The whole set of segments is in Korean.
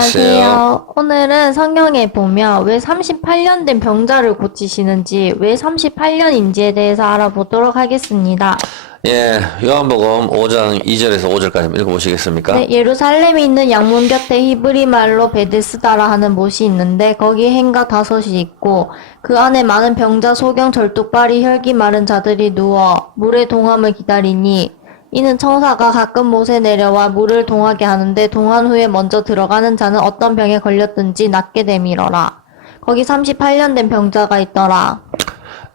안녕하세요. 오늘은 성경에 보면 왜 38년 된 병자를 고치시는지, 왜 38년인지에 대해서 알아보도록 하겠습니다. 예, 요한복음 5장 2절에서 5절까지 읽어보시겠습니까? 네, 예루살렘에 있는 양문 곁에 히브리 말로 베데스다라 하는 못이 있는데 거기에 행각 5이 있고 그 안에 많은 병자, 소경, 절뚝발이, 혈기 마른 자들이 누워 물의 동함을 기다리니 이는 청사가 가끔 못에 내려와 물을 동하게 하는데 동한 후에 먼저 들어가는 자는 어떤 병에 걸렸든지 낫게 되밀어라. 거기 38년 된 병자가 있더라.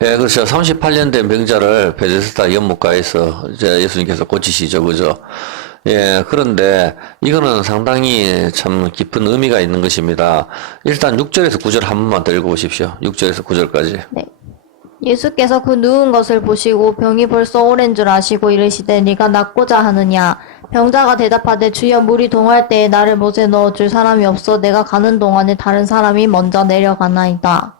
예, 그렇죠. 38년 된 병자를 베데스다 연못가에서 이제 예수님께서 고치시죠. 그죠? 예, 그런데 이거는 상당히 참 깊은 의미가 있는 것입니다. 일단 6절에서 9절 한 번만 더 읽어보십시오. 6절에서 9절까지. 네. 예수께서 그 누운 것을 보시고 병이 벌써 오랜 줄 아시고 이르시되 네가 낫고자 하느냐. 병자가 대답하되 주여 물이 동할 때에 나를 못에 넣어줄 사람이 없어 내가 가는 동안에 다른 사람이 먼저 내려가나이다.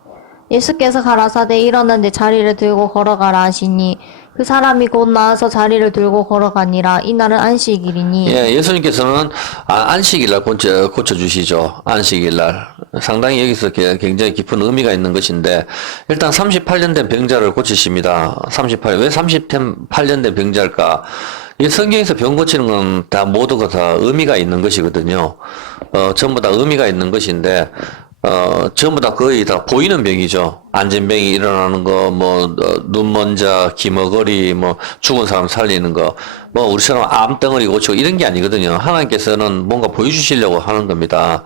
예수께서 가라사대 일어나 내 자리를 들고 걸어가라 하시니 그 사람이 곧 나와서 자리를 들고 걸어가니라. 이날은 안식일이니. 예, 예수님께서는 안식일날 고쳐주시죠. 안식일날. 상당히 여기서 굉장히 깊은 의미가 있는 것인데, 일단 38년 된 병자를 고치십니다. 왜 38년 된 병자일까? 이 성경에서 병 고치는 건 다 모두가 다 의미가 있는 것이거든요. 전부 다 의미가 있는 것인데, 전부 다 거의 다 보이는 병이죠. 안전병이 일어나는 거, 눈먼자, 기머거리, 죽은 사람 살리는 거, 우리처럼 암덩어리 고치고 이런 게 아니거든요. 하나님께서는 뭔가 보여주시려고 하는 겁니다.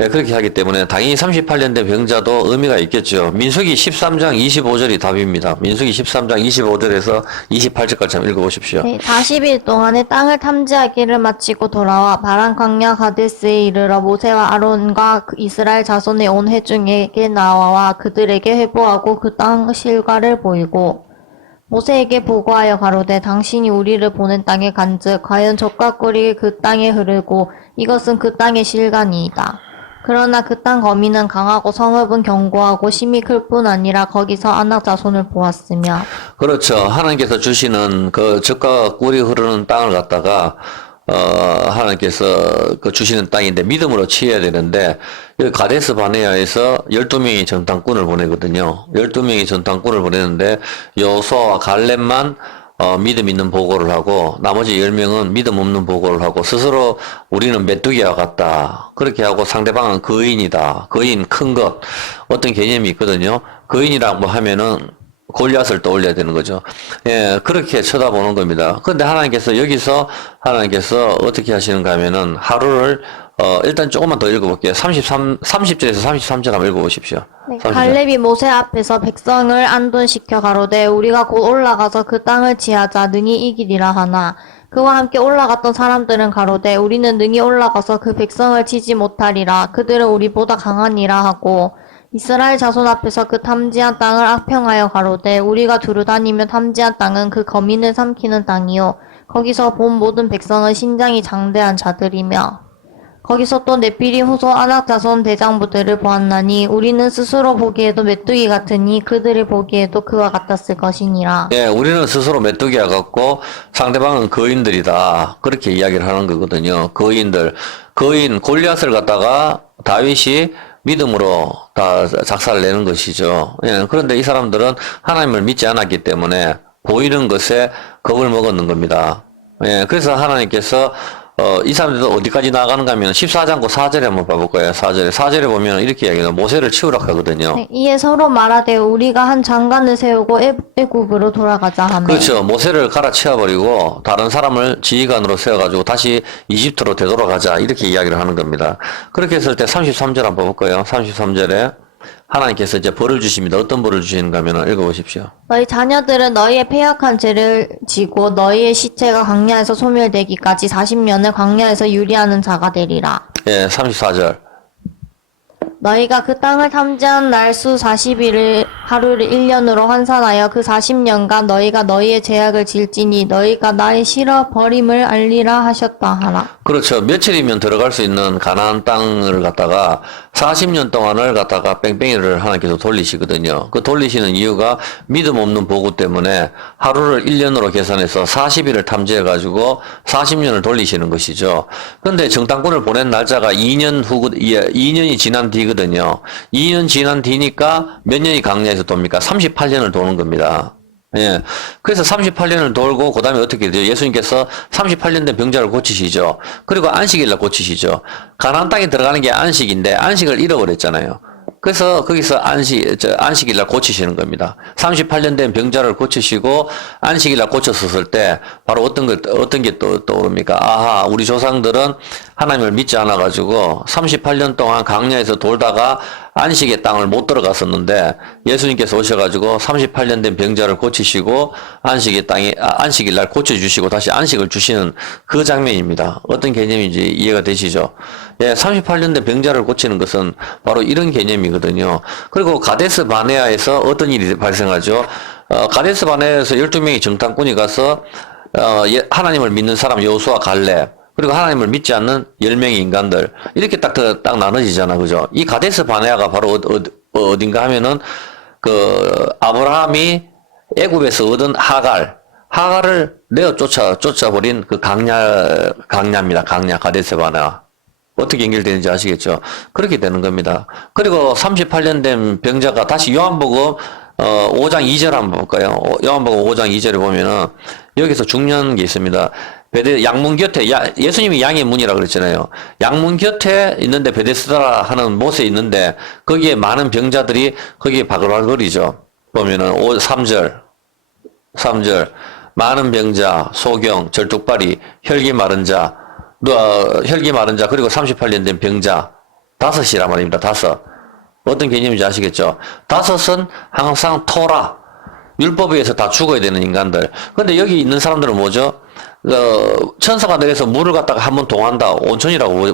예, 그렇게 하기 때문에 당연히 38년 된 병자도 의미가 있겠죠. 민수기 13장 25절이 답입니다. 민수기 13장 25절에서 28절까지 한번 읽어보십시오. 네, 40일 동안에 땅을 탐지하기를 마치고 돌아와 바란 광야 가데스에 이르러 모세와 아론과 그 이스라엘 자손의 온 회중에게 나와 그들에게 회보하고 그 땅 실과를 보이고 모세에게 보고하여 가로되 당신이 우리를 보낸 땅에 간즉 과연 젖과 꿀이 그 땅에 흐르고 이것은 그 땅의 실과니이다. 그러나 그 땅 거민은 강하고 성읍은 견고하고 심이 클 뿐 아니라 거기서 아낙 자손을 보았으며. 그렇죠. 하나님께서 주시는 그 젖과 꿀이 흐르는 땅을 갖다가 하나님께서 그 주시는 땅인데 믿음으로 취해야 되는데, 여기 가데스 바네아에서 12명이 전당꾼을 보내거든요. 12명이 전당꾼을 보내는데, 여호수아와 갈렙만 믿음 있는 보고를 하고, 나머지 10명은 믿음 없는 보고를 하고, 스스로 우리는 메뚜기와 같다. 그렇게 하고 상대방은 거인이다. 거인 큰 것. 어떤 개념이 있거든요. 거인이라고 하면은, 골리앗을 떠올려야 되는 거죠. 예, 그렇게 쳐다보는 겁니다. 그런데 여기서 하나님께서 어떻게 하시는가 하면은 하루를, 일단 조금만 더 읽어볼게요. 30절에서 33절 한번 읽어보십시오. 네, 갈렙이 모세 앞에서 백성을 안둔시켜 가로되 우리가 곧 올라가서 그 땅을 지하자 능히 이기리라 하나 그와 함께 올라갔던 사람들은 가로되 우리는 능히 올라가서 그 백성을 치지 못하리라 그들은 우리보다 강하니라 하고 이스라엘 자손 앞에서 그 탐지한 땅을 악평하여 가로되 우리가 두루 다니며 탐지한 땅은 그 거민을 삼키는 땅이요 거기서 본 모든 백성은 신장이 장대한 자들이며 거기서 또 네피림 후손 아낙 자손 대장부들을 보았나니 우리는 스스로 보기에도 메뚜기 같으니 그들이 보기에도 그와 같았을 것이니라. 예, 우리는 스스로 메뚜기와 같고 상대방은 거인들이다. 그렇게 이야기를 하는 거거든요. 거인 골리앗을 갖다가 다윗이 믿음으로 다 작살내는 것이죠. 예, 그런데 이 사람들은 하나님을 믿지 않았기 때문에 보이는 것에 겁을 먹었는 겁니다. 예, 그래서 하나님께서 이 사람들도 어디까지 나가는가 하면 14장 4절에 한번 봐볼 거예요. 4절에 보면 이렇게 이야기해요. 모세를 치우라 하거든요. 네, 이에 서로 말하되 우리가 한 장관을 세우고 애굽으로 돌아가자 하며. 그렇죠. 모세를 갈아치워버리고 다른 사람을 지휘관으로 세워가지고 다시 이집트로 되돌아가자 이렇게 이야기를 하는 겁니다. 그렇게 했을 때 33절 한번 봐볼 거예요. 33절에 하나님께서 이제 벌을 주십니다. 어떤 벌을 주시는가 하면 읽어보십시오. 너희 자녀들은 너희의 패역한 죄를 지고 너희의 시체가 광야에서 소멸되기까지 40년을 광야에서 유리하는 자가 되리라. 예, 34절. 너희가 그 땅을 탐지한 날 수 40일을 하루를 1년으로 환산하여 그 40년간 너희가 너희의 죄악을 질지니 너희가 나의 싫어 버림을 알리라 하셨다 하라. 그렇죠. 며칠이면 들어갈 수 있는 가나안 땅을 갖다가 40년 동안을 갖다가 뺑뺑이를 하나님께서 돌리시거든요. 그 돌리시는 이유가 믿음 없는 보고 때문에 하루를 1년으로 계산해서 40일을 탐지해가지고 40년을 돌리시는 것이죠. 근데 정탐꾼을 보낸 날짜가 2년이 지난 뒤거든요. 2년 지난 뒤니까 몇 년이 강야에서 돕니까? 38년을 도는 겁니다. 예. 그래서 38년을 돌고, 그 다음에 어떻게 돼요? 예수님께서 38년 된 병자를 고치시죠. 그리고 안식일날 고치시죠. 가나안 땅에 들어가는 게 안식인데, 안식을 잃어버렸잖아요. 그래서 거기서 안식일날 고치시는 겁니다. 38년 된 병자를 고치시고, 안식일날 고쳤었을 때, 바로 어떤 게 떠오릅니까? 아하, 우리 조상들은 하나님을 믿지 않아가지고, 38년 동안 강야에서 돌다가, 안식의 땅을 못 들어갔었는데 예수님께서 오셔가지고 38년 된 병자를 고치시고 안식일 날 고쳐주시고 다시 안식을 주시는 그 장면입니다. 어떤 개념인지 이해가 되시죠? 예, 38년 된 병자를 고치는 것은 바로 이런 개념이거든요. 그리고 가데스 바네아에서 어떤 일이 발생하죠? 가데스 바네아에서 12명의 정탐꾼이 가서 하나님을 믿는 사람 여호수아 갈렙, 그리고 하나님을 믿지 않는 10명의 인간들. 이렇게 딱 나눠지잖아. 그죠? 이 가데스 바네아가 바로 어딘가 하면은, 아브라함이 애굽에서 얻은 하갈을 쫓아버린 그 강야입니다. 가데스 바네아. 어떻게 연결되는지 아시겠죠? 그렇게 되는 겁니다. 그리고 38년 된 병자가 다시 요한복음 5장 2절 한번 볼까요? 요한복음 5장 2절에 보면은 여기서 중요한 게 있습니다. 양문 곁에 예수님이 양의 문이라 그랬잖아요. 양문 곁에 있는데 베데스다 하는 못에 있는데 거기에 많은 병자들이 거기에 바글바글거리죠. 보면은 3절 많은 병자, 소경, 절뚝발이, 혈기 마른 자 그리고 38년 된 병자 5이란 말입니다. 5. 어떤 개념인지 아시겠죠? 5은 항상 토라, 율법에 의해서 다 죽어야 되는 인간들. 근데 여기 있는 사람들은 뭐죠? 천사가 내려서 물을 갖다가 한번 동한다. 온천이라고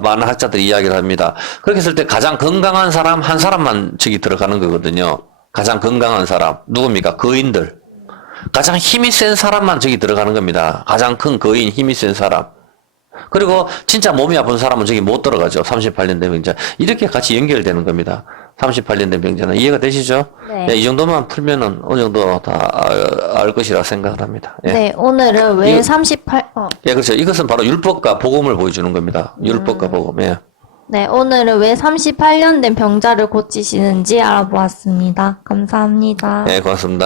많은 학자들이 이야기를 합니다. 그렇게 했을 때 가장 건강한 사람 한 사람만 저기 들어가는 거거든요. 가장 건강한 사람. 누굽니까? 거인들. 가장 힘이 센 사람만 저기 들어가는 겁니다. 가장 큰 거인, 힘이 센 사람. 그리고 진짜 몸이 아픈 사람은 저기 못 들어가죠. 38년 된 병자. 이렇게 같이 연결되는 겁니다. 38년 된 병자는. 이해가 되시죠? 네. 네, 이 정도만 풀면은 어느 정도 다 알 것이라 생각을 합니다. 예. 네, 오늘은 왜 예, 그렇죠. 이것은 바로 율법과 복음을 보여주는 겁니다. 율법과 복음. 예. 네, 오늘은 왜 38년 된 병자를 고치시는지 알아보았습니다. 감사합니다. 네, 고맙습니다.